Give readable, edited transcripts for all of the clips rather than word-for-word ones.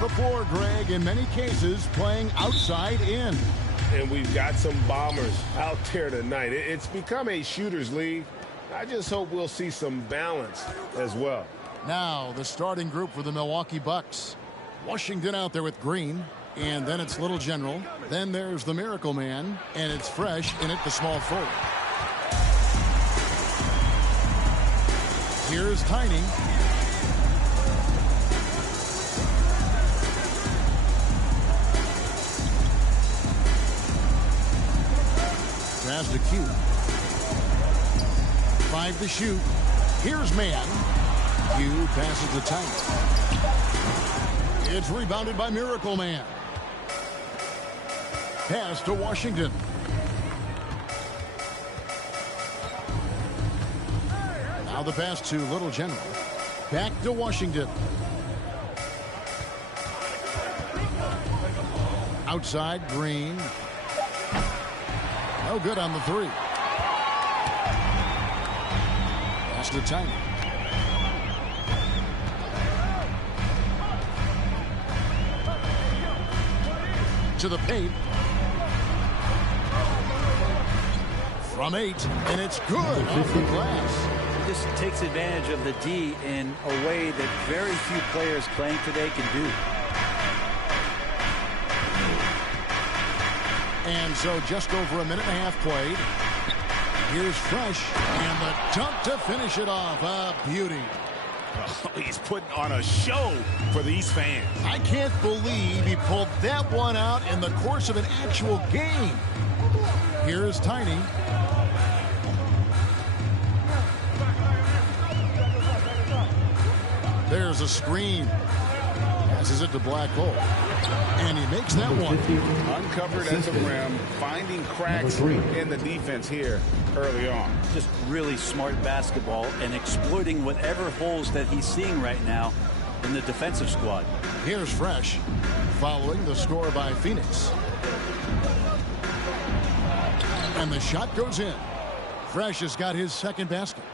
the floor, Greg, in many cases playing outside in. And we've got some bombers out there tonight. It's become a shooter's league. I just hope we'll see some balance as well. Now the starting group for the Milwaukee Bucks. Washington out there with Green. And then it's Little General. Then there's the Miracle Man. And it's Fresh in at the small forward. Here's Tiny. Pass to Q. 5 to shoot. Here's Man. Q passes to Tiny. It's rebounded by Miracle Man. Pass to Washington. Now the pass to Little General. Back to Washington. Outside, Green. No good on the three. Pass to Tiny. To the paint. From 8, and it's good off the glass. Just takes advantage of the D in a way that very few players playing today can do. And so just over a minute and a half played. Here's Fresh, and the dunk to finish it off. A beauty. Oh, he's putting on a show for these fans. I can't believe he pulled that one out in the course of an actual game. Here's Tiny. There's a screen. Passes it to Black Hole. And he makes that one. Uncovered at the rim, finding cracks in the defense here early on. Just really smart basketball and exploiting whatever holes that he's seeing right now in the defensive squad. Here's Fresh, following the score by Phoenix. And the shot goes in. Fresh has got his second basket.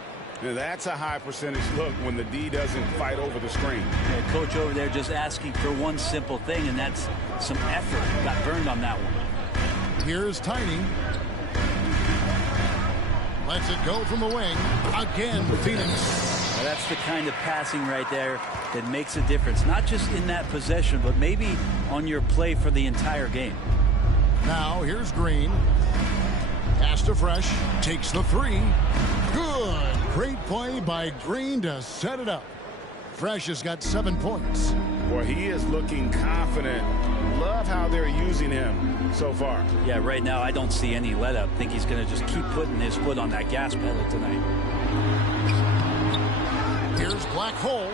Now that's a high percentage look when the D doesn't fight over the screen. Yeah, coach over there just asking for one simple thing, and that's some effort. Got burned on that one. Here's Tiny. Lets it go from the wing. Again, Phoenix. Well, that's the kind of passing right there that makes a difference. Not just in that possession, but maybe on your play for the entire game. Now, here's Green. Pass to Fresh. Takes the three. Good. Great play by Green to set it up. Fresh has got 7 points. Boy, he is looking confident. Love how they're using him so far. Yeah, right now I don't see any let up. Think he's going to just keep putting his foot on that gas pedal tonight. Here's Black Hole.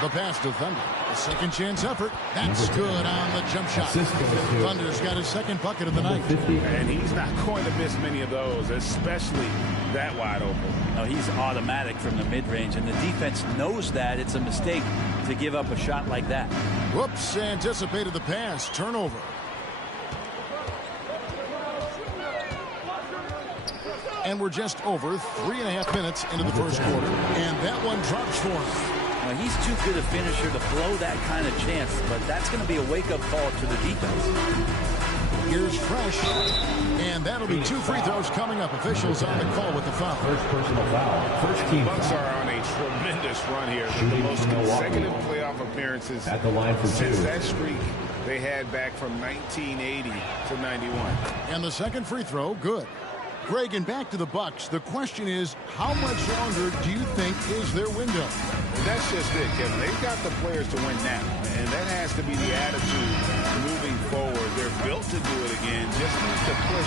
The pass to Thunder. A second chance effort. That's good on the jump shot. Thunder's got his second bucket of the night. And he's not going to miss many of those, especially that wide open. No, he's automatic from the mid-range, and the defense knows that it's a mistake to give up a shot like that. Whoops, anticipated the pass. Turnover. And we're just over 3.5 minutes into the first quarter, and that one drops for him. Now, he's too good a finisher to blow that kind of chance, but that's going to be a wake-up call to the defense. Here's Fresh, and that'll be 2 free throws coming up. Officials on the call with the foul. First personal foul. First team Bucks foul. are on a tremendous run here. The most consecutive playoff appearances at the line for since 2. that streak they had back from 1980 to 91. And the second free throw, good. Greg, and back to the Bucks. The question is, how much longer do you think is their window? That's just it, Kevin. They've got the players to win now, and that has to be the attitude moving forward. They're built to do it again. Just need to push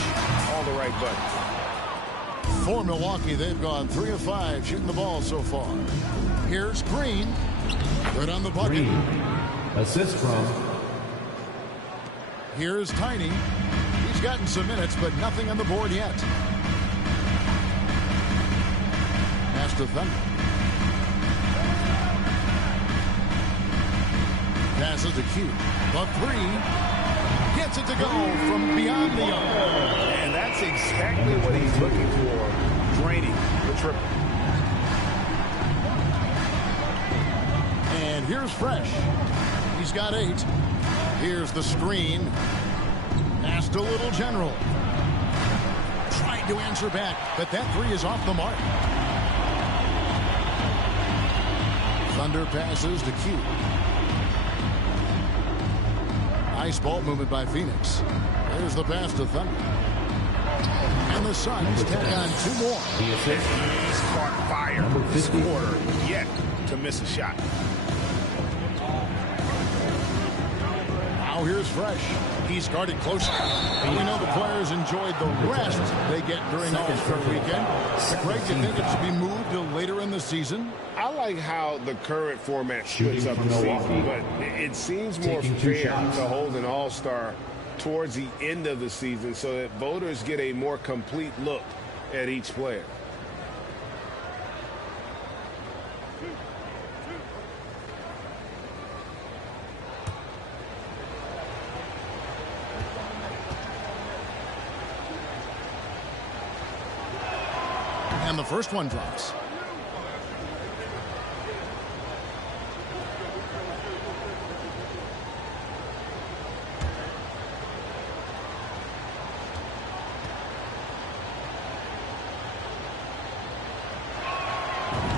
all the right buttons. For Milwaukee, they've gone 3 of 5 shooting the ball so far. Here's Green. Good on the bucket. Green. Assist from. Here's Tiny. He's gotten some minutes, but nothing on the board yet. Pass to Thunder. Passes to Q. The three. Gets it to go from beyond the arc. And that's exactly what he's looking for. Draining the triple. And here's Fresh. He's got 8. Here's the screen. Past a little general. Tried to answer back, but that 3 is off the mark. Thunder passes to Q. Nice ball movement by Phoenix. There's the pass to Thunder. And the Suns tack on 2 more. He's caught fire this quarter, yet to miss a shot. Now here's Fresh. He's guarded closely. And we know the players enjoyed the rest they get during All-Star Weekend. Greg, do you think it should be moved to later in the season? I like how the current format splits up the season, but it seems more fair to hold an All-Star towards the end of the season so that voters get a more complete look at each player. And the first one drops.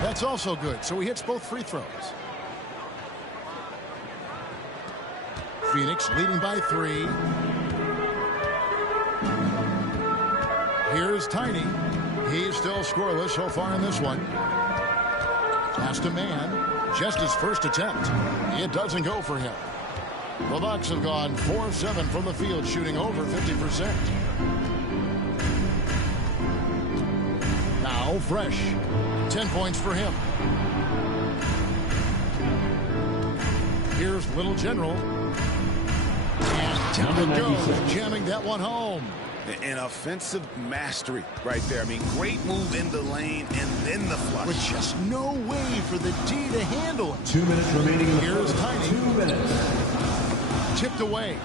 That's also good, so he hits both free throws. Phoenix leading by 3. Here's Tiny. He's still scoreless so far in this one. Pass to Man. Just his first attempt. It doesn't go for him. The Bucks have gone 4-7 from the field, shooting over 50%. Now Fresh. 10 points for him. Here's Little General. And down it goes, jamming that one home. An offensive mastery right there. I mean, great move in the lane and then the flush. With just no way for the D to handle it. 2 minutes remaining in the Here's first. Tiny. 2 minutes. Tipped away.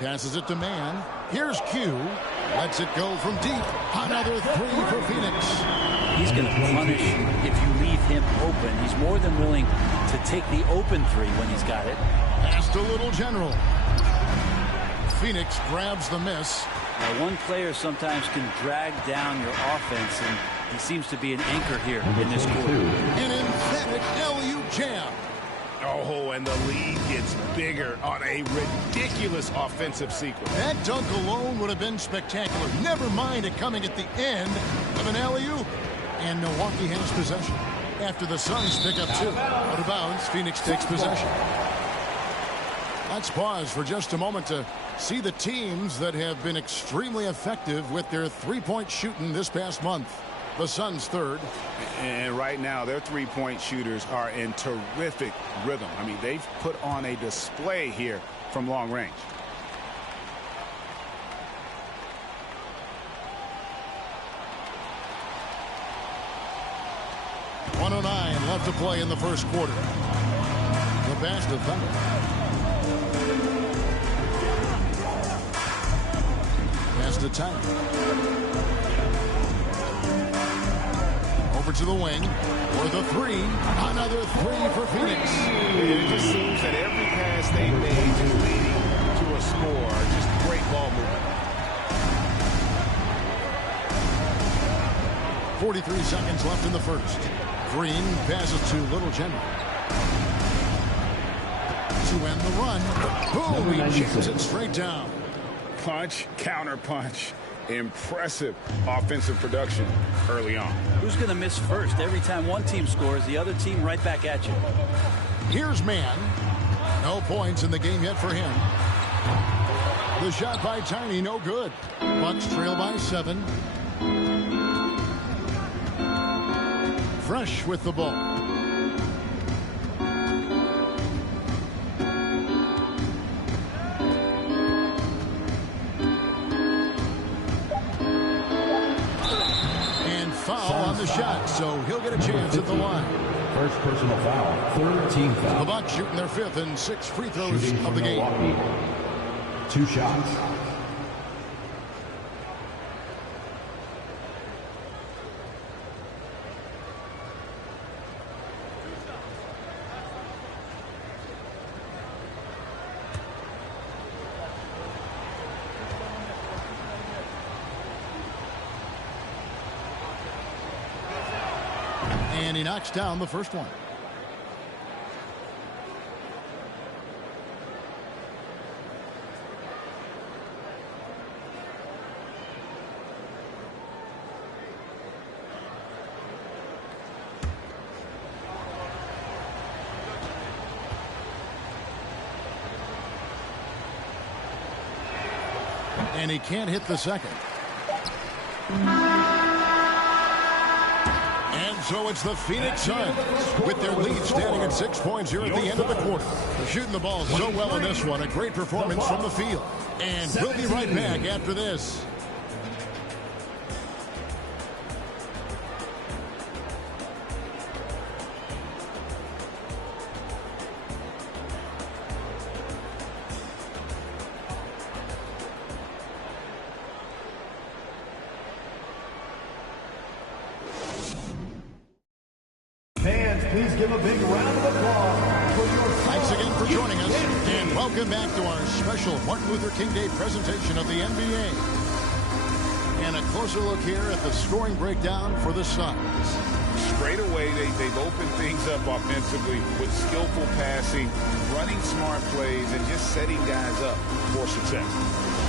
Passes it to Man. Here's Q. Lets it go from deep. Another 3 for Phoenix. He's going to punish if you leave him open. He's more than willing to take the open 3 when he's got it. Pass to Little General. Phoenix grabs the miss. Now, one player sometimes can drag down your offense, and he seems to be an anchor here in this quarter. An emphatic LU jam. Oh, and the lead gets bigger on a ridiculous offensive sequence. That dunk alone would have been spectacular. Never mind it coming at the end of an alley-oop. And Milwaukee has possession. After the Suns pick up 2. Out of bounds, Phoenix takes possession. Let's pause for just a moment to see the teams that have been extremely effective with their 3-point shooting this past month. The Suns third. And right now, their 3-point shooters are in terrific rhythm. I mean, they've put on a display here from long range. .109 left to play in the first quarter. The pass to Thunder. Pass to Tiny. Over to the wing for the 3. Another 3 for Phoenix. It just seems that every pass they made is leading to a score. Just great ball movement. 43 seconds left in the first. Green passes to Little General. To end the run. Boom, he jams it straight down. Punch, counter punch. Impressive offensive production early on. Who's going to miss first? Every time one team scores, the other team right back at you. Here's Man. No points in the game yet for him. The shot by Tiny, no good. Bucks trail by 7. Fresh with the ball. On the shot, so he'll get a chance at the line. First personal foul, third team foul. The Bucks shooting their 5th and 6th free throws of the game. Milwaukee. 2 shots. And he knocks down the first one. And he can't hit the second. And so it's the Phoenix Suns with their lead standing at 6 points here at the end of the quarter. They're shooting the ball so well in this one. A great performance from the field. And we'll be right back after this. Please give a big round of applause for your... Thanks again for joining us, and welcome back to our special Martin Luther King Day presentation of the NBA. And a closer look here at the scoring breakdown for the Suns. Straight away, they've opened things up offensively with skillful passing, running smart plays, and just setting guys up for success.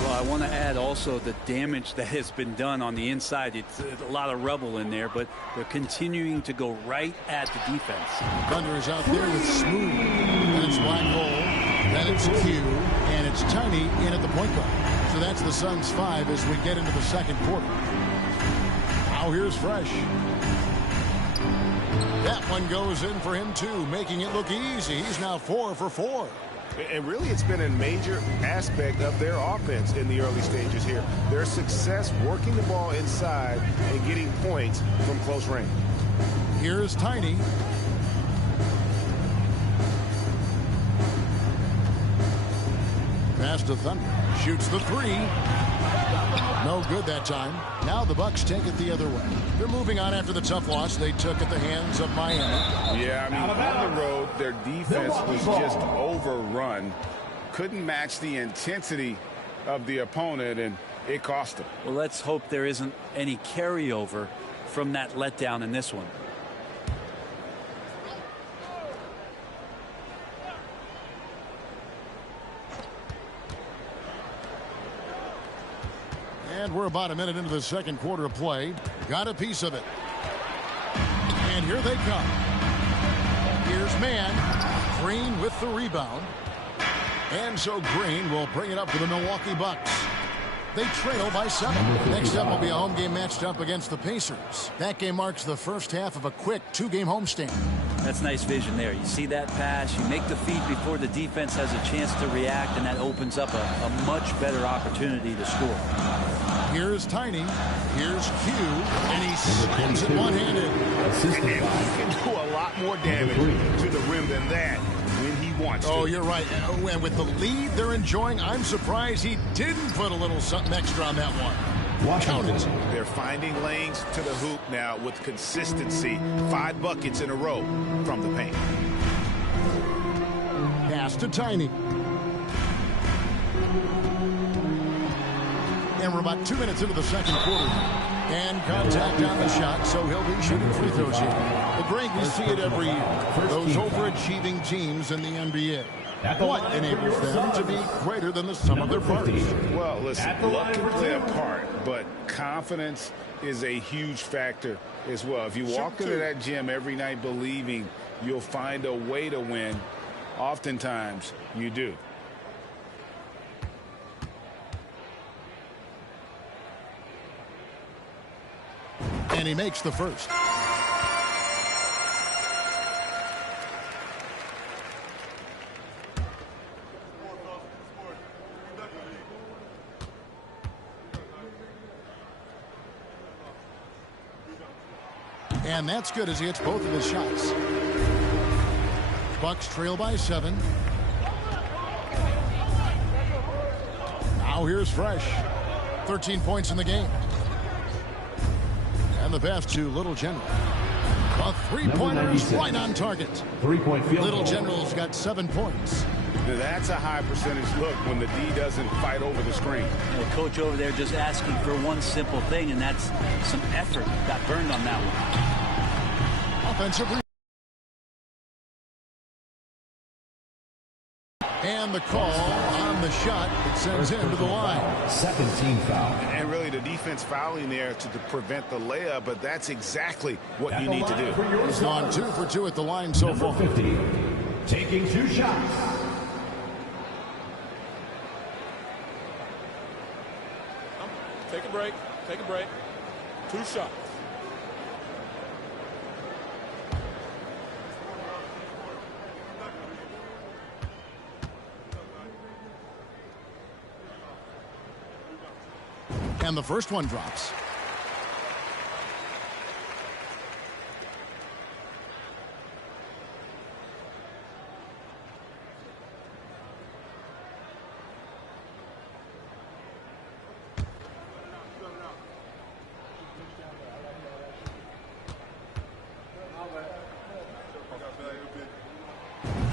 Well, I want to add also the damage that has been done on the inside. It's a lot of rubble in there, but they're continuing to go right at the defense. Thunder is out there with Smooth. Then it's Black Hole. Then it's Q. And it's Tiny in at the point guard. So that's the Suns 5 as we get into the second quarter. Now here's Fresh. That one goes in for him, too, making it look easy. He's now 4 for 4. And really, it's been a major aspect of their offense in the early stages here. Their success working the ball inside and getting points from close range. Here's Tiny. Pass to Thunder. Shoots the three. No good that time. Now the Bucks take it the other way. They're moving on after the tough loss they took at the hands of Miami. Yeah, I mean, on the road, their defense was just overrun. Couldn't match the intensity of the opponent, and it cost them. Well, let's hope there isn't any carryover from that letdown in this one. And we're about a minute into the second quarter of play. Got a piece of it. And here they come. Here's Man. Green with the rebound. And so Green will bring it up to the Milwaukee Bucks. They trail by 7. Next up will be a home game matched up against the Pacers. That game marks the first half of a quick 2-game homestand. That's nice vision there. You see that pass, you make the feed before the defense has a chance to react, and that opens up a much better opportunity to score. Here's Tiny. Here's Q. And he slams it one-handed. And he can do a lot more damage to the rim than that when he wants to. Oh, you're right. And with the lead they're enjoying, I'm surprised he didn't put a little something extra on that one. Count it. They're finding lanes to the hoop now with consistency. 5 buckets in a row from the paint. Pass to Tiny. And we're about 2 minutes into the second quarter. And contact on the shot, so he'll be shooting free throws here. But Greg, we see it every year. Those overachieving teams in the NBA. What enables them to be greater than the sum of their parts? Well, listen, luck can play a part, but confidence is a huge factor as well. If you walk into that gym every night believing you'll find a way to win, oftentimes you do. And he makes the first. And that's good as he hits both of his shots. Bucks trail by 7. Now here's Fresh. 13 points in the game. And the pass to Little General. A three-pointer is right on target. 3-point field Little goal. General's got 7 points. Now, that's a high percentage look when the D doesn't fight over the screen. The coach over there just asking for one simple thing, and that's some effort. Got burned on that one. offensive rebound. And the call on the shot. It sends him to the line. Second team foul. And really the defense fouling there to prevent the layup, but that's exactly what you need to do. He's gone 2 for 2 at the line so far. 50, taking 2 shots. Take a break. Take a break. 2 shots. And the first one drops.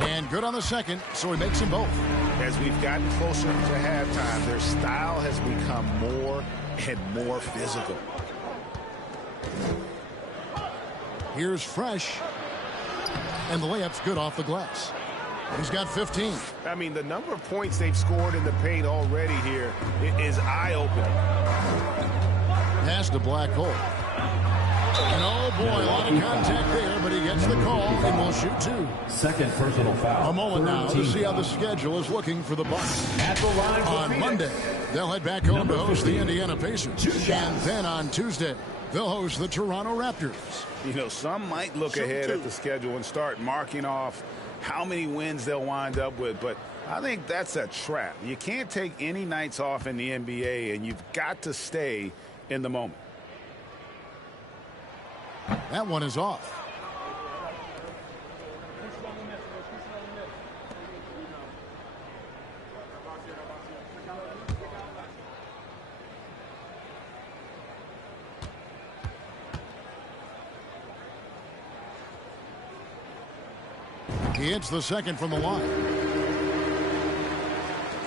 And good on the second, so he makes them both. As we've gotten closer to halftime, their style has become more and more physical. Here's Fresh. And the layup's good off the glass. He's got 15. I mean, the number of points they've scored in the paint already here is eye-opening. Pass to Black Hole. And oh boy, a lot of contact there, but he gets the call and will shoot 2. Second personal foul. A moment now to see how the schedule is looking for the Bucks. At the line on Monday, they'll head back home to host the Indiana Pacers. And then on Tuesday, they'll host the Toronto Raptors. You know, some might look ahead at the schedule and start marking off how many wins they'll wind up with, but I think that's a trap. You can't take any nights off in the NBA, and you've got to stay in the moment. That one is off. He hits the second from the line.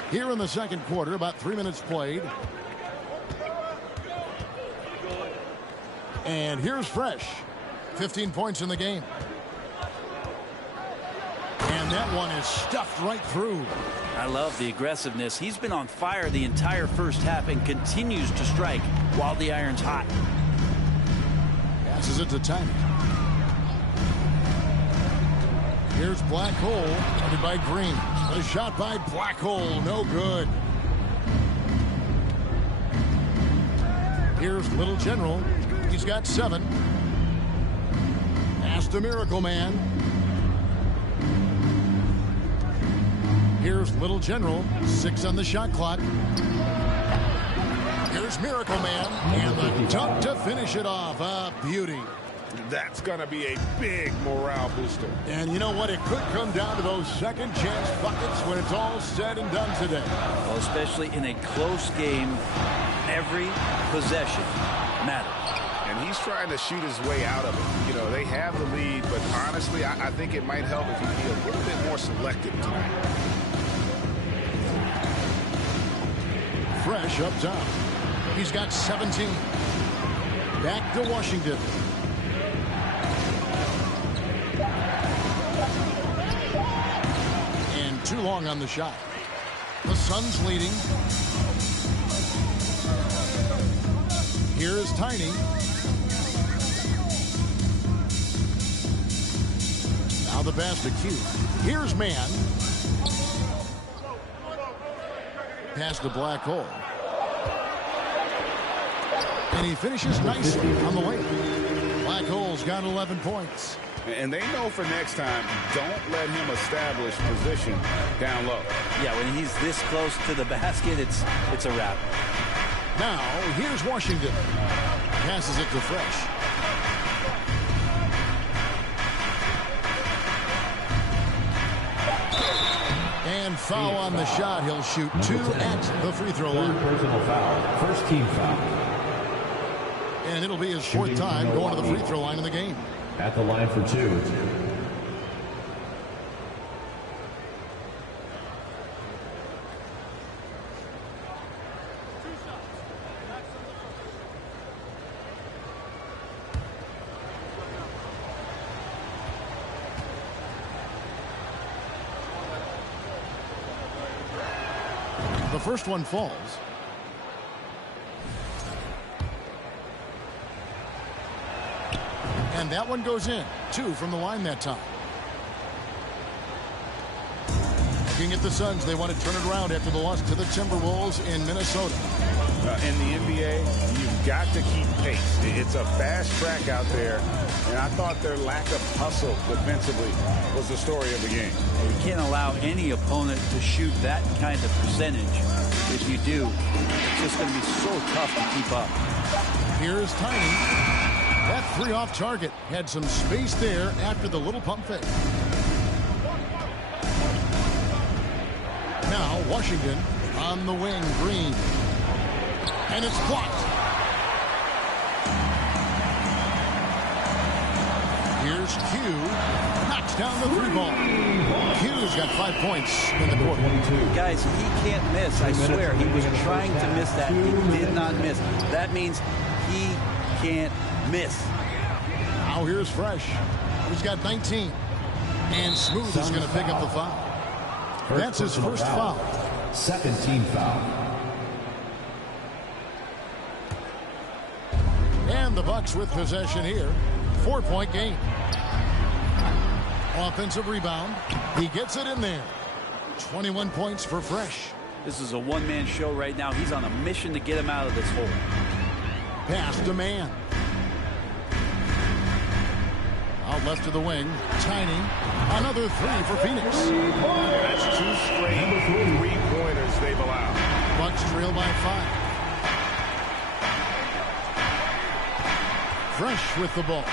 Here in the second quarter, about 3 minutes played. And here's Fresh. 15 points in the game. And that one is stuffed right through. I love the aggressiveness. He's been on fire the entire first half and continues to strike while the iron's hot. Passes it to Tiny. Here's Black Hole, guarded by Green. A shot by Black Hole, no good. Here's Little General. He's got 7. Pass to Miracle Man. Here's Little General. 6 on the shot clock. Here's Miracle Man. And the dunk to finish it off. A beauty. That's going to be a big morale booster. And you know what? It could come down to those second chance buckets when it's all said and done today. Well, especially in a close game, every possession matters. And he's trying to shoot his way out of it. You know, they have the lead, but honestly, I think it might help if he be a little bit more selective tonight. Fresh up top. He's got 17. Back to Washington. And too long on the shot. The Suns leading. Here's Tiny. Now the pass to Q. Here's Man. Pass to Black Hole. And he finishes nicely on the way. Black Hole's got 11 points. And they know for next time, don't let him establish position down low. Yeah, when he's this close to the basket, it's a wrap. Now, here's Washington. Passes it to Fresh. And foul on the shot. He'll shoot 2 at the free throw line. Personal foul. First team foul. And it'll be his 4th time going to the free throw line in the game. At the line for 2. The first one falls. And that one goes in. 2 from the line that time. Looking at the Suns, they want to turn it around after the loss to the Timberwolves in Minnesota. In the NBA, you've got to keep pace. It's a fast track out there, and I thought their lack of hustle defensively was the story of the game. You can't allow any opponent to shoot that kind of percentage. If you do, it's just going to be so tough to keep up. Here's Tiny. That 3 off target had some space there after the little pump fake. Now Washington on the wing, Green. And it's blocked. Here's Q. Knocks down the 3 ball. Q's got 5 points in the quarter. Guys, he can't miss. I swear, he was trying to miss that. He did not miss. That means he can't miss. Now here's Fresh. He's got 19. And Smooth is going to pick up the foul. That's his first foul. Second team foul. And the Bucks with possession here. 4-point game. Offensive rebound. He gets it in there. 21 points for Fresh. This is a one-man show right now. He's on a mission to get him out of this hole. Pass to Man. Out left of the wing. Tiny. Another 3 for Phoenix. That's 2 straight 3-pointers they've allowed. Bucks trail by 5. Fresh with the ball.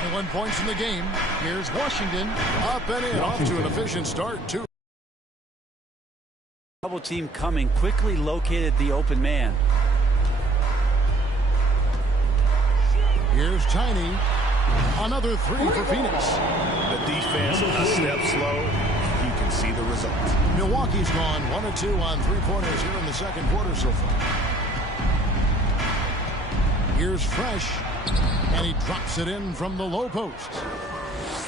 21 points in the game. Here's Washington. Up and in. Off to an efficient start, too. Double team coming. Quickly located the open man. Here's Tiny. Another 3 for Phoenix. The defense a step slow. You can see the result. Milwaukee's gone 1 of 2 on 3-pointers here in the second quarter so far. Here's Fresh. And he drops it in from the low post.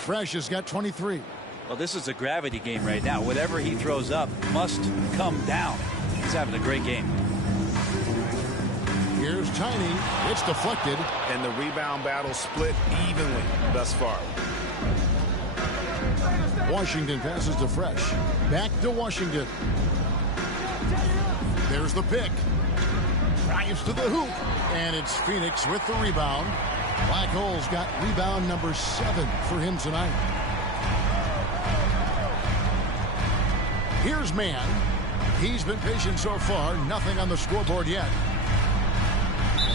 Fresh has got 23. Well, this is a gravity game right now. Whatever he throws up must come down. He's having a great game. Here's Tiny. It's deflected. And the rebound battle split evenly thus far. Washington passes to Fresh. Back to Washington. There's the pick. Drives to the hoop. And it's Phoenix with the rebound. Black Hole's got rebound number 7 for him tonight. Here's Man. He's been patient so far. Nothing on the scoreboard yet.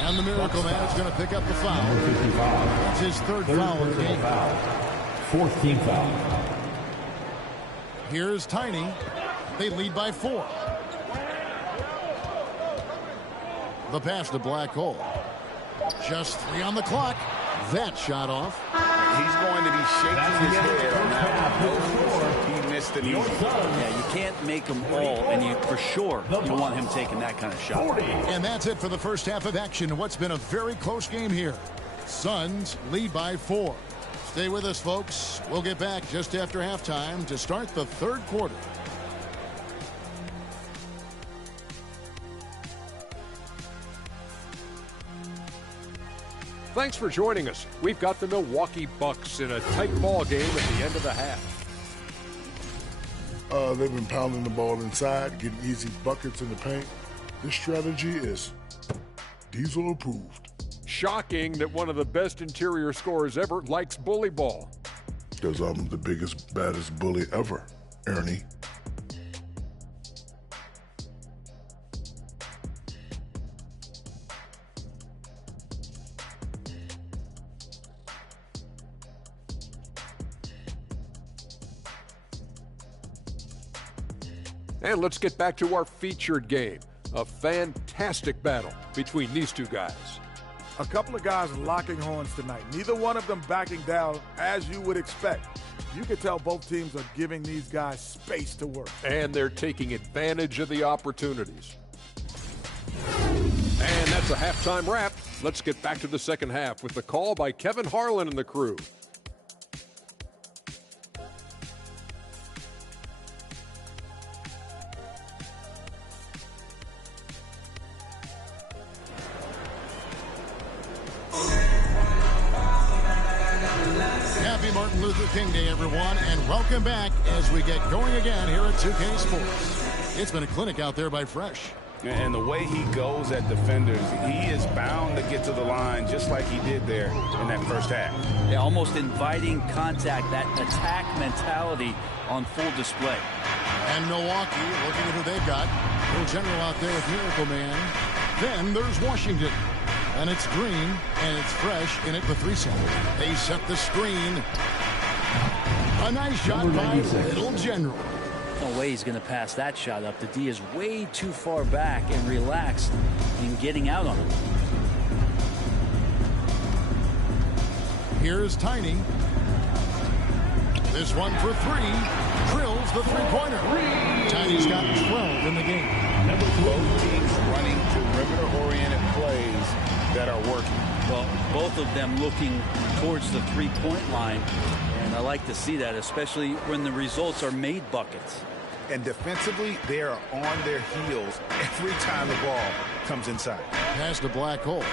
And the Miracle Man is going to pick up the foul. That's his third foul of the game. Fourth team foul. Here's Tiny. They lead by 4. The pass to Black Hole. Just 3 on the clock. That shot off. He's going to be shaking his head on that one. He missed it easy. Yeah, you can't make them all, and you for sure you want him taking that kind of shot. And that's it for the first half of action in what's been a very close game here. Suns lead by 4. Stay with us, folks. We'll get back just after halftime to start the third quarter. Thanks for joining us. We've got the Milwaukee Bucks in a tight ball game at the end of the half. They've been pounding the ball inside, getting easy buckets in the paint. This strategy is Diesel approved. Shocking that one of the best interior scorers ever likes bully ball. Because I'm the biggest, baddest bully ever, Ernie. And let's get back to our featured game. A fantastic battle between these two guys. A couple of guys locking horns tonight. Neither one of them backing down as you would expect. You can tell both teams are giving these guys space to work. And they're taking advantage of the opportunities. And that's a halftime wrap. Let's get back to the second half with the call by Kevin Harlan and the crew. Martin Luther King Day, everyone, and welcome back as we get going again here at 2K Sports. It's been a clinic out there by Fresh. And the way he goes at defenders, he is bound to get to the line just like he did there in that first half. Yeah, almost inviting contact, that attack mentality on full display. And Milwaukee, looking at who they've got. Little General out there with Miracle Man. Then there's Washington. And it's Green, and it's Fresh in at the 3 set. They set the screen. A nice shot by Little General. No way he's going to pass that shot up. The D is way too far back and relaxed in getting out on it. Here's Tiny. This one for 3. Drills the three-pointer. Tiny's got 12 in the game. Both teams running perimeter-oriented plays that are working. Well, both of them looking towards the three-point line. And I like to see that, especially when the results are made buckets. And defensively, they are on their heels every time the ball comes inside. Past the black hole.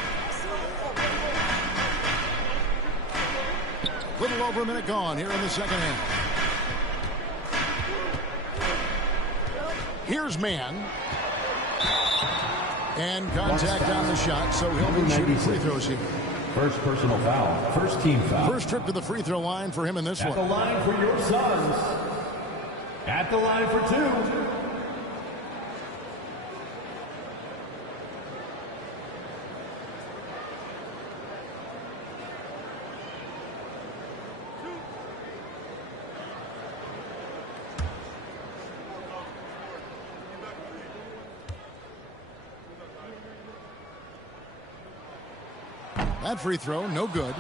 Little over a minute gone here in the second half. Here's Mann. And contact on the shot, so he'll be shooting free throws here. First personal foul. First team foul. First trip to the free throw line for him in this one. At the line for your Suns. At the line for 2. That free throw, no good.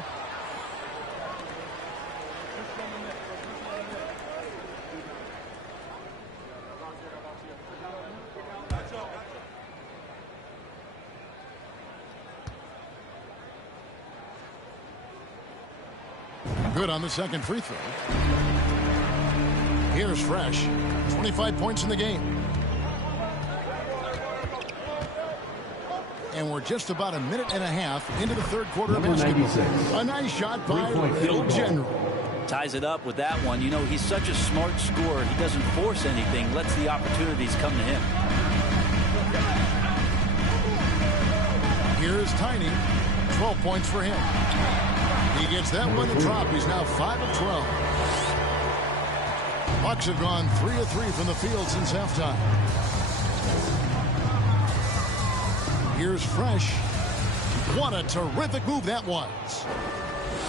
Good on the second free throw. Here's Fresh. 25 points in the game. And we're just about a minute and a half into the third quarter of basketball. A nice shot by Little General. Ties it up with that one. You know, he's such a smart scorer. He doesn't force anything, lets the opportunities come to him. Here's Tiny. 12 points for him. He gets that one to drop. He's now 5 of 12. Bucks have gone 3 of 3 from the field since halftime. Here's Fresh. What a terrific move that was.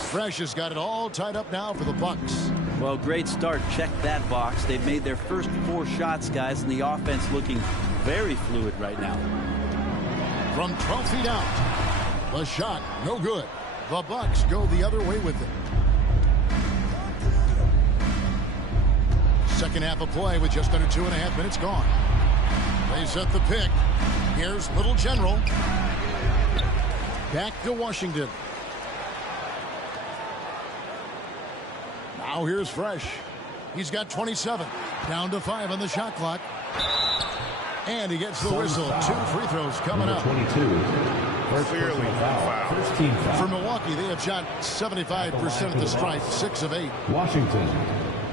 Fresh has got it all tied up now for the Bucks. Well, great start. Check that box. They've made their first 4 shots, guys, and the offense looking very fluid right now. From 12 feet out. The shot, no good. The Bucks go the other way with it. Second half of play with just under 2.5 minutes gone. They set the pick. Here's Little General. Back to Washington. Now here's Fresh. He's got 27. Down to 5 on the shot clock. And he gets the whistle. 2 free throws coming up. 22. Clearly foul. First team foul. For Milwaukee, they have shot 75% of the stripe, 6 of 8. Washington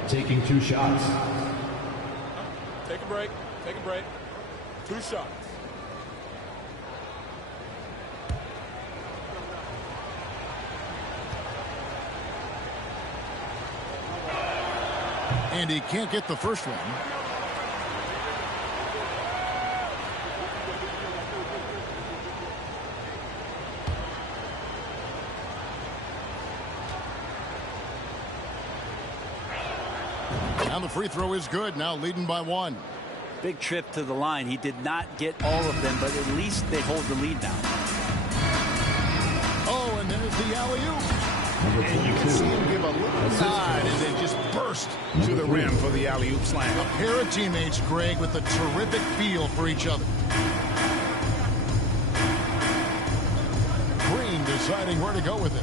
taking 2 shots. Take a break. Take a break. 2 shots. And he can't get the first one. Now the free throw is good. Now leading by 1. Big trip to the line. He did not get all of them, but at least they hold the lead now. Oh, and there's the alley-oop. And you can see him give a little nod and then just burst to the rim for the alley-oop slam. A pair of teammates, Greg, with a terrific feel for each other. Green deciding where to go with it.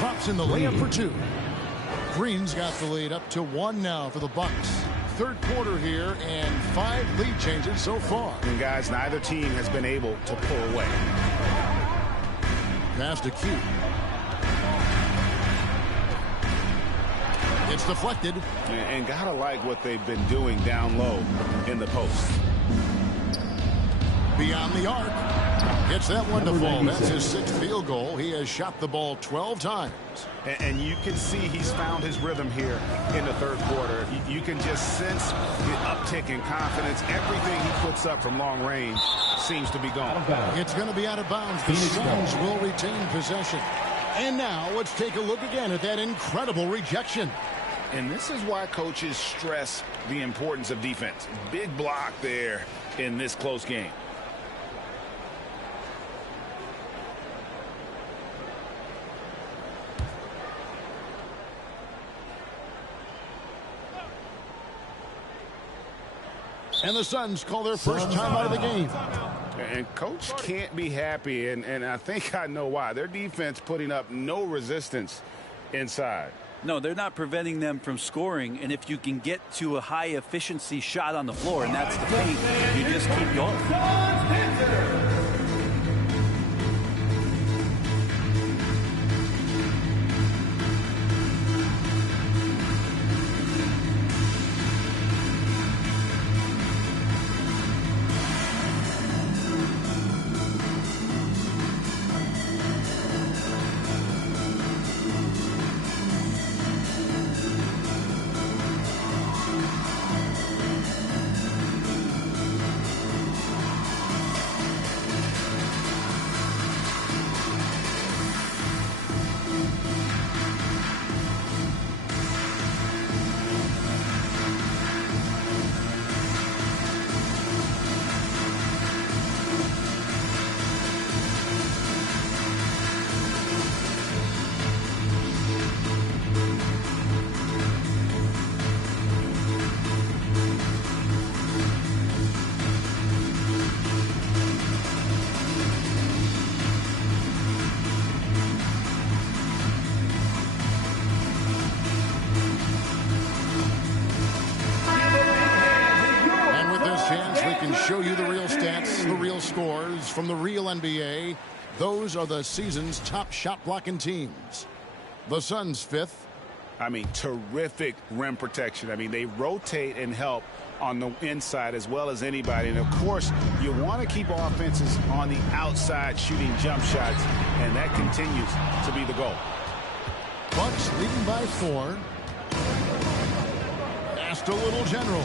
Drops in the layup for 2. Green's got the lead up to 1 now for the Bucks. third quarter here and 5 lead changes so far. And guys, neither team has been able to pull away. Pass to Q. It's deflected. And gotta like what they've been doing down low in the post. Beyond the arc. Gets that one to fall. That's his 6th field goal. He has shot the ball 12 times. And you can see he's found his rhythm here in the third quarter. You can just sense the uptick in confidence. Everything he puts up from long range seems to be gone. It's going to be out of bounds. The Suns will retain possession. And now let's take a look again at that incredible rejection. And this is why coaches stress the importance of defense. Big block there in this close game. And the Suns call their first time out of the game. And coach can't be happy, and I think I know why. Their defense putting up no resistance inside. No, they're not preventing them from scoring, and if you can get to a high efficiency shot on the floor, and that's the paint, you just keep going. Show you the real stats, the real scores from the real NBA. Those are the season's top shot blocking teams. The Suns 5th. I mean, terrific rim protection. I mean, they rotate and help on the inside as well as anybody. And of course, you want to keep offenses on the outside shooting jump shots, and that continues to be the goal. Bucks leading by 4. Asked a little general.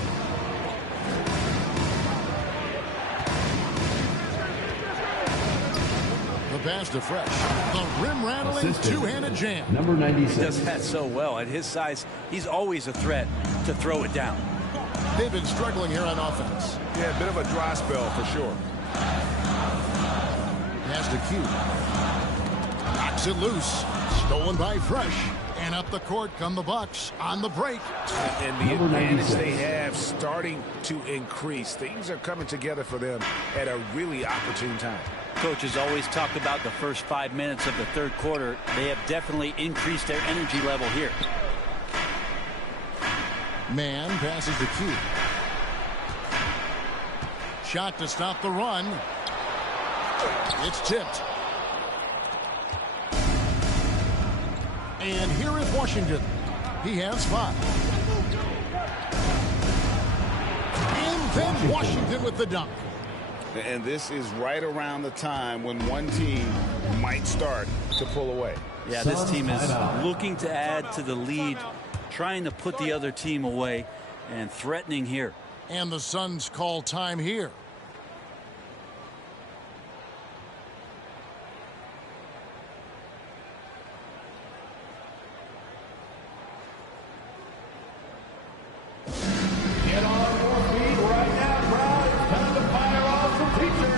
The pass to Fresh. The rim-rattling two-handed jam. Number 96. He does that so well. At his size, he's always a threat to throw it down. They've been struggling here on offense. Yeah, a bit of a dry spell for sure. Pass to Q. Knocks it loose. Stolen by Fresh. And up the court come the Bucks on the break. And the advantage they have starting to increase. Things are coming together for them at a really opportune time. Coach has always talked about the first 5 minutes of the third quarter. They have definitely increased their energy level here. Man passes to Q. Shot to stop the run. It's tipped. And here is Washington. He has 5. And then Washington with the dunk. And this is right around the time when one team might start to pull away. Yeah, this team is looking to add to the lead, trying to put the other team away, and threatening here. And the Suns call time here. Get on your feet right now, crowd. It's time to fire off some features.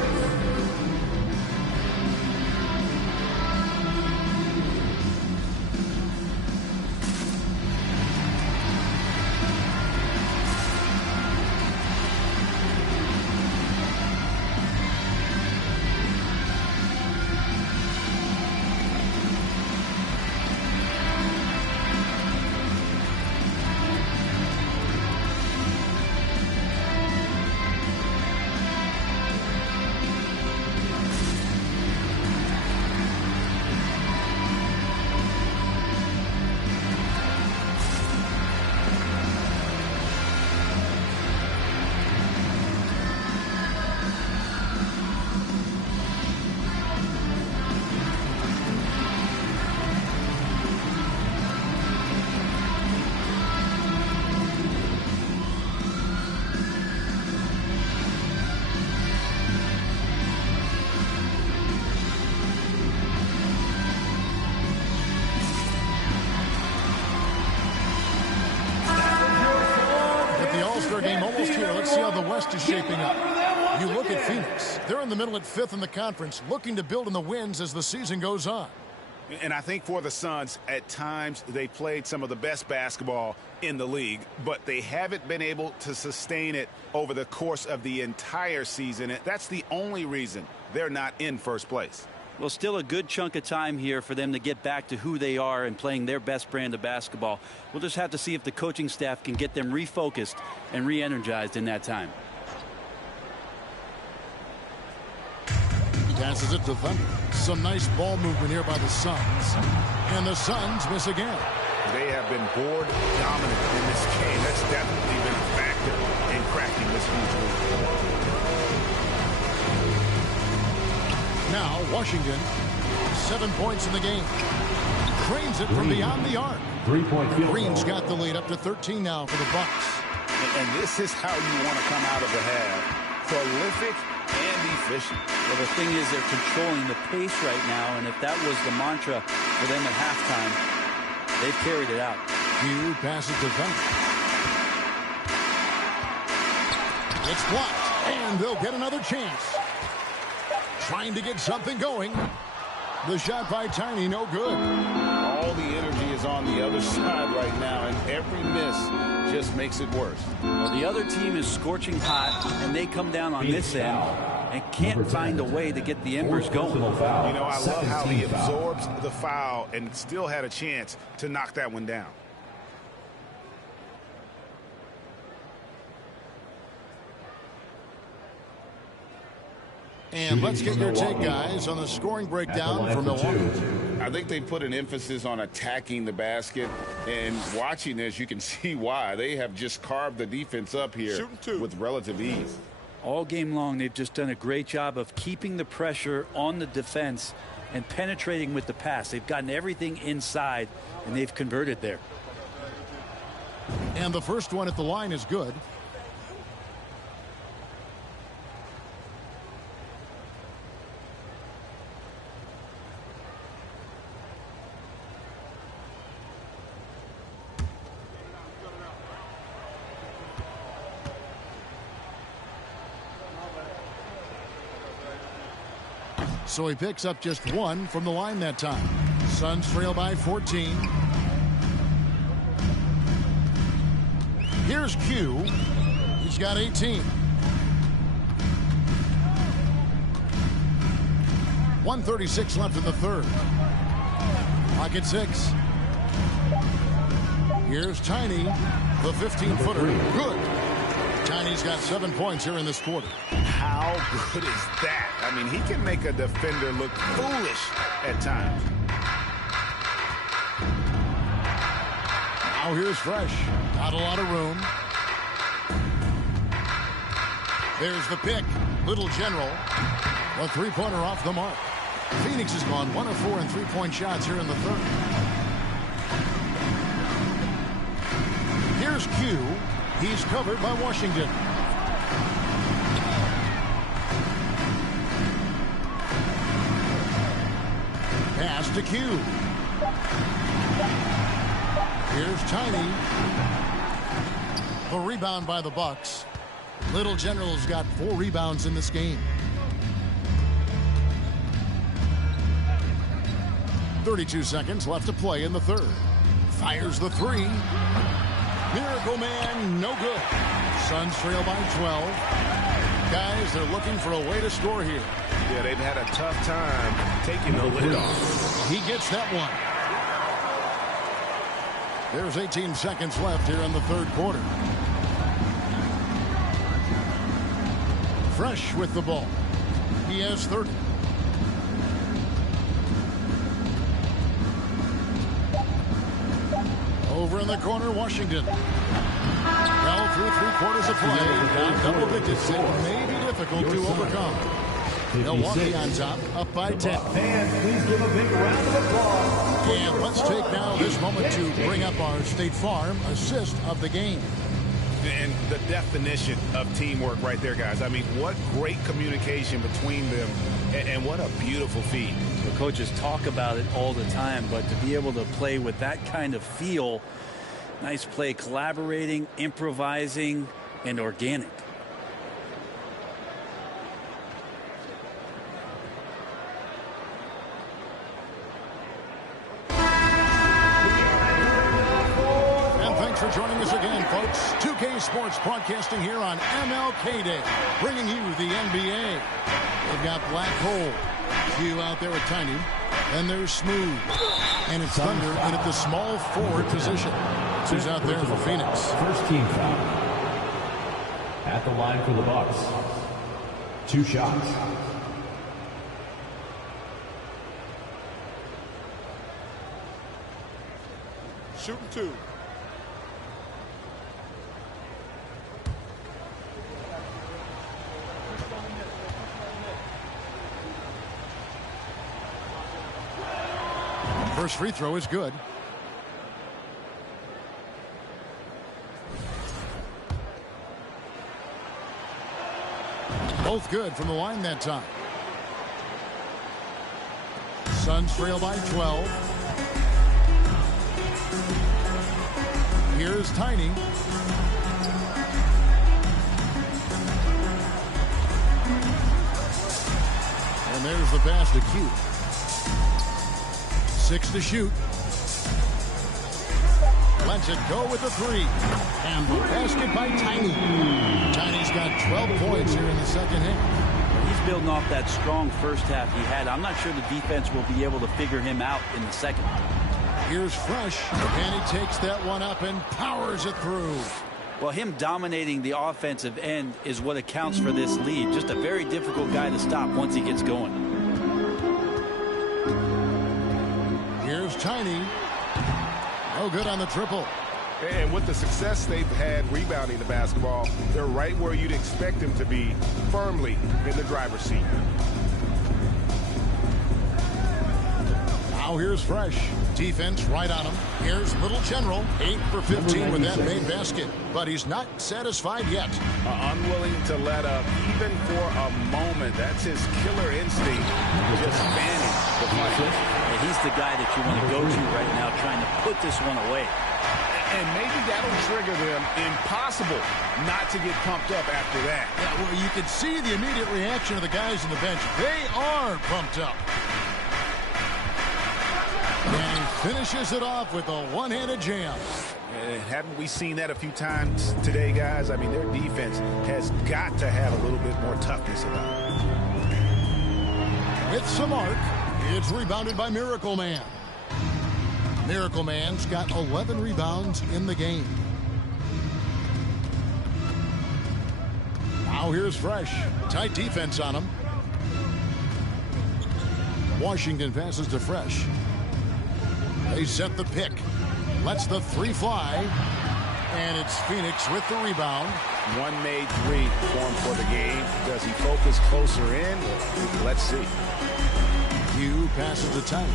see how the West is shaping up. You look at Phoenix. They're in the middle at 5th in the conference, looking to build in the wins as the season goes on. And I think for the Suns, at times they played some of the best basketball in the league, but they haven't been able to sustain it over the course of the entire season. And that's the only reason they're not in first place. Well, still a good chunk of time here for them to get back to who they are and playing their best brand of basketball. We'll just have to see if the coaching staff can get them refocused and re-energized in that time. Passes it to Thunder. Some nice ball movement here by the Suns. And the Suns miss again. They have been board dominant in this game. That's definitely been a factor in cracking this huge lead. Now Washington, 7 points in the game. Cranes it from beyond the arc. 3-point field Green's goal. got the lead up to 13 now for the Bucks. And this is how you want to come out of the half. Prolific and efficient. Well, the thing is they're controlling the pace right now, and if that was the mantra for them at halftime, they've carried it out. Hugh passes to Thunder. It's blocked, and they'll get another chance. Trying to get something going. The shot by Tiny, no good. All the energy is on the other side right now, and every miss just makes it worse. Well, the other team is scorching hot, and they come down on this end and can't find a way to get the embers going. You know, I love how he absorbs the foul and still had a chance to knock that one down. And let's get your take, guys, on the scoring breakdown for Milwaukee. I think they put an emphasis on attacking the basket, and watching this, you can see why. They have just carved the defense up here with relative ease. All game long, they've just done a great job of keeping the pressure on the defense and penetrating with the pass. They've gotten everything inside, and they've converted there. And the first one at the line is good. So he picks up just one from the line that time. Suns trail by 14. Here's Q. He's got 18. 1:36 left in the third. Clock at 6. Here's Tiny, the 15-footer. Good. Tiny's got 7 points here in this quarter. How good is that? I mean, he can make a defender look foolish at times. Now here's Fresh. Not a lot of room. There's the pick. Little General. A three-pointer off the mark. Phoenix has gone 1 of 4 in three-point shots here in the third. Here's Q. He's covered by Washington. Pass to Q. Here's Tiny. A rebound by the Bucks. Little General's got 4 rebounds in this game. 32 seconds left to play in the third. Fires the three. Miracle Man, no good. Suns trail by 12. Guys, they're looking for a way to score here. Yeah, they've had a tough time taking the lid off. He gets that one. There's 18 seconds left here in the third quarter. Fresh with the ball. He has 30. Over in the corner, Washington. Well, through 3 quarters of play, down double digits. It may be difficult to overcome. Milwaukee on top, up by 10. Fans, please give a big round of applause. And let's take now this moment to bring up our State Farm assist of the game. And the definition of teamwork right there, guys. I mean, what great communication between them, and what a beautiful feed. The coaches talk about it all the time, but to be able to play with that kind of feel, nice play, collaborating, improvising, and organic. for joining us again, folks. 2K Sports broadcasting here on MLK Day, bringing you the NBA. They've got Black Hole, Q out there with Tiny, and there's Smooth. And it's Thunder in at the small forward position. Who's out there for Phoenix? First team foul. At the line for the Bucks. 2 shots. Shooting 2. First free throw is good. Both good from the line that time. Suns trail by 12. Here's Tiny. And there's the pass to Q. 6 to shoot. Lets it go with the 3. And the basket by Tiny. Tiny's got 12 points here in the second half. He's building off that strong first half he had. I'm not sure the defense will be able to figure him out in the second. Here's Fresh, and he takes that one up and powers it through. Well, him dominating the offensive end is what accounts for this lead. Just a very difficult guy to stop once he gets going. Here's Tiny. No good on the triple. And with the success they've had rebounding the basketball, they're right where you'd expect them to be, firmly in the driver's seat. Now here's Fresh. Defense right on him. Here's Little General. 8 for 15 with that made basket. But he's not satisfied yet. Unwilling to let up even for a moment. That's his killer instinct. Just fanning the fight. And he's the guy that you want to go to right now, trying to put this one away. And maybe that'll trigger them. Impossible not to get pumped up after that. Yeah, well, you can see the immediate reaction of the guys on the bench. They are pumped up. And he finishes it off with a one-handed jam. Haven't we seen that a few times today, guys? I mean, their defense has got to have a little bit more toughness about it. With some arc, it's rebounded by Miracle Man. Miracle Man's got 11 rebounds in the game. Now here's Fresh. Tight defense on him. Washington passes to Fresh. They set the pick. Lets the 3 fly. And it's Phoenix with the rebound. One made 3 formed for the game. Does he focus closer in? Let's see. Hugh passes to Tiny.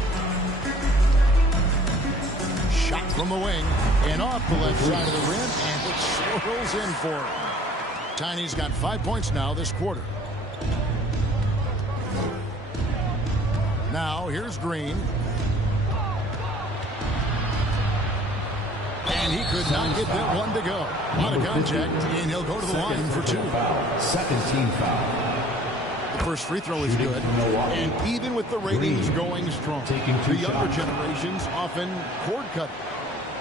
Shot from the wing. And off the left side of the rim. And it swirls in for him. Tiny's got 5 points now this quarter. Now here's Green. And he could not get that one to go. Out of contact, and he'll go to the line for 2. Second team foul. The first free throw is good. And even with the ratings going strong, the younger generations often cord cut.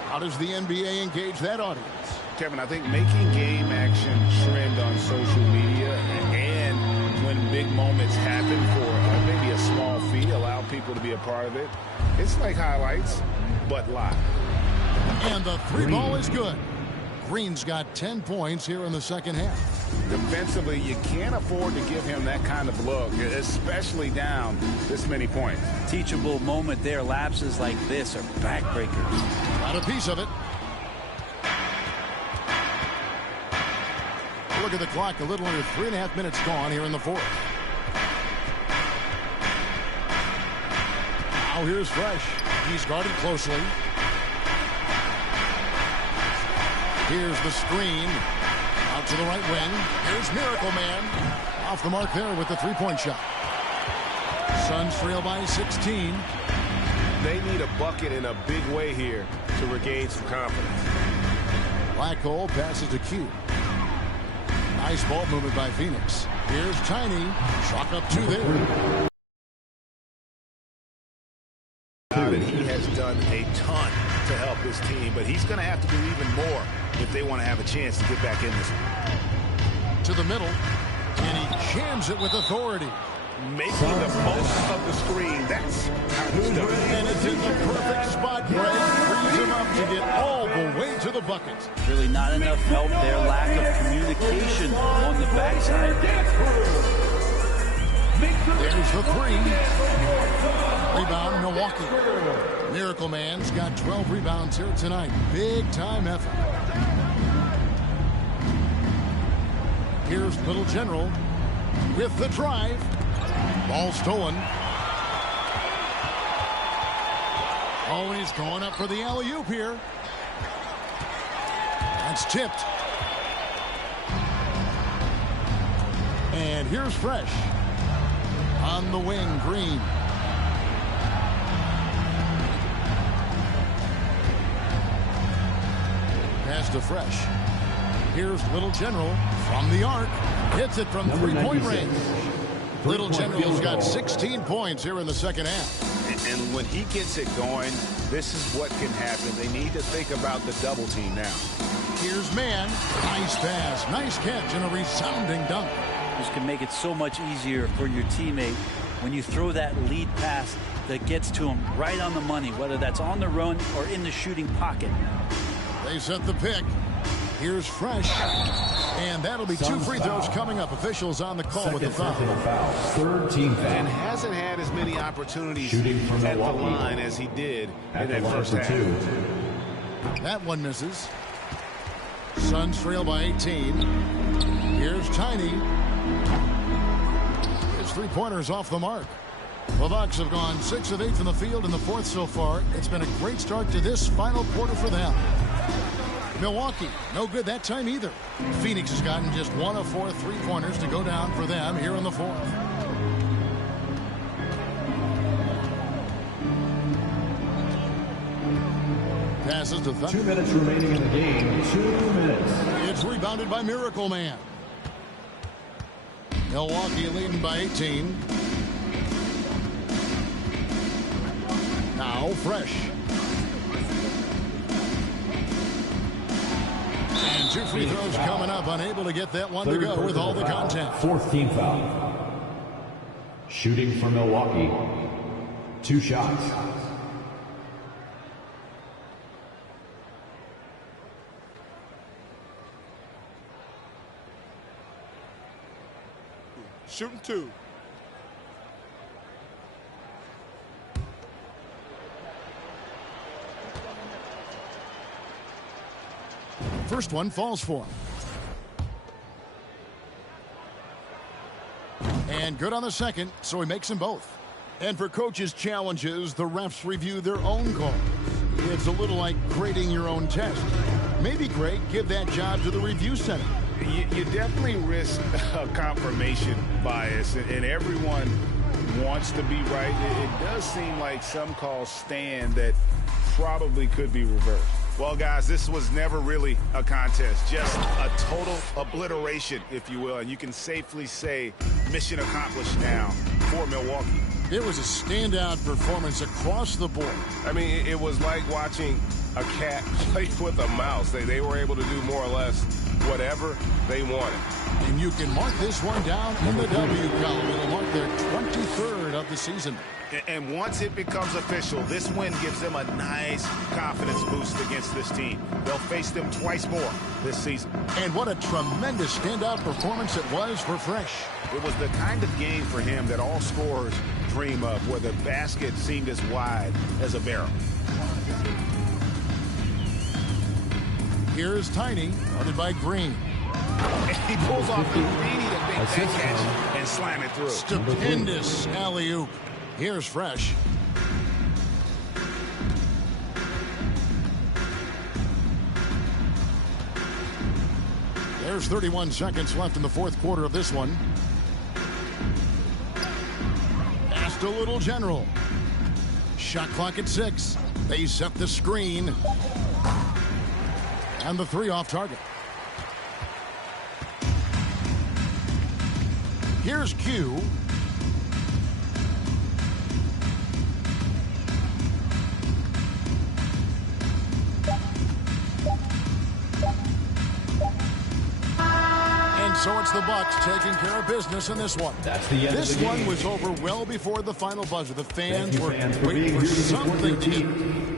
How does the NBA engage that audience? Kevin, I think making game action trend on social media and when big moments happen for maybe a small fee, allow people to be a part of it. It's like highlights, but live. And the 3 ball is good. Green's got 10 points here in the second half. Defensively, you can't afford to give him that kind of look, especially down this many points. Teachable moment there. Lapses like this are backbreakers. Got a piece of it. Look at the clock. A little under 3.5 minutes gone here in the fourth. Now here's Fresh. He's guarded closely. Here's the screen. Out to the right wing. Here's Miracle Man. Off the mark there with the three-point shot. Suns trail by 16. They need a bucket in a big way here to regain some confidence. Black Hole passes to Q. Nice ball movement by Phoenix. Here's Tiny. Chalk up 2 there. about it, he has done a ton to help his team, but he's going to have to do even more if they want to have a chance to get back in this one. To the middle, and he jams it with authority. Making the most of the screen. That's how it's done. And it's in the perfect spot. Greg frees him up to get all the way to the bucket. Really not enough help there. Lack of communication on the backside. There's the three. Rebound, Milwaukee. Miracle Man's got 12 rebounds here tonight. Big time effort. Here's Little General with the drive. Ball stolen. Oh, and he's going up for the alley-oop here. That's tipped. And here's Fresh. On the wing, Green. Pass to Fresh. Here's Little General from the arc. Hits it from three-point range. Little General's got 16 points here in the second half. And when he gets it going, this is what can happen. They need to think about the double team now. Here's Mann. Nice pass. Nice catch and a resounding dunk. This can make it so much easier for your teammate when you throw that lead pass that gets to him right on the money, whether that's on the run or in the shooting pocket. They set the pick. Here's Fresh. And that'll be two free throws coming up. Officials on the call with the foul. Third team foul. And hasn't had as many opportunities Shooting from at the Milwaukee line as he did at in the that line first for half. 2. That one misses. Suns trail by 18. Here's Tiny. His three-pointers off the mark. The Bucks have gone 6 of 8 from the field in the fourth so far. It's been a great start to this final quarter for them. Milwaukee, no good that time either. Phoenix has gotten just 1 of 4 three-pointers to go down for them here in the fourth. Passes to Thunder. 2 minutes remaining in the game. 2 minutes. It's rebounded by Miracle Man. Milwaukee leading by 18. Now Fresh. And two free throws coming up. Unable to get that one to go with all the contact. Fourth team foul. Shooting for Milwaukee. 2 shots. Shooting 2. First one falls for him. And good on the second, so he makes them both. And for coaches' challenges, the refs review their own calls. It's a little like grading your own test. Maybe, Greg, give that job to the review center. You definitely risk a confirmation bias, and everyone wants to be right. It does seem like some calls stand that probably could be reversed. Well, guys, this was never really a contest, just a total obliteration, if you will, and you can safely say mission accomplished now for Milwaukee. It was a standout performance across the board. I mean, it was like watching a cat play with a mouse. They were able to do more or less whatever they wanted. And you can mark this one down in the W column. It'll mark their 23rd of the season. And once it becomes official, this win gives them a nice confidence boost against this team. They'll face them twice more this season. And what a tremendous standout performance it was for Fresh. It was the kind of game for him that all scorers dream of, where the basket seemed as wide as a barrel. Here's Tiny, guarded by Green. And he pulls off the Greeny to make that catch and slam it through. Stupendous alley-oop. Here's Fresh. There's 31 seconds left in the fourth quarter of this one. Pass to Little General. Shot clock at 6. They set the screen. And the three off target. Here's Q. So it's the Bucks taking care of business in this one. That's the end This of the one game. was over well before the final buzzer. The fans were Fans for waiting being for here to support something your to team.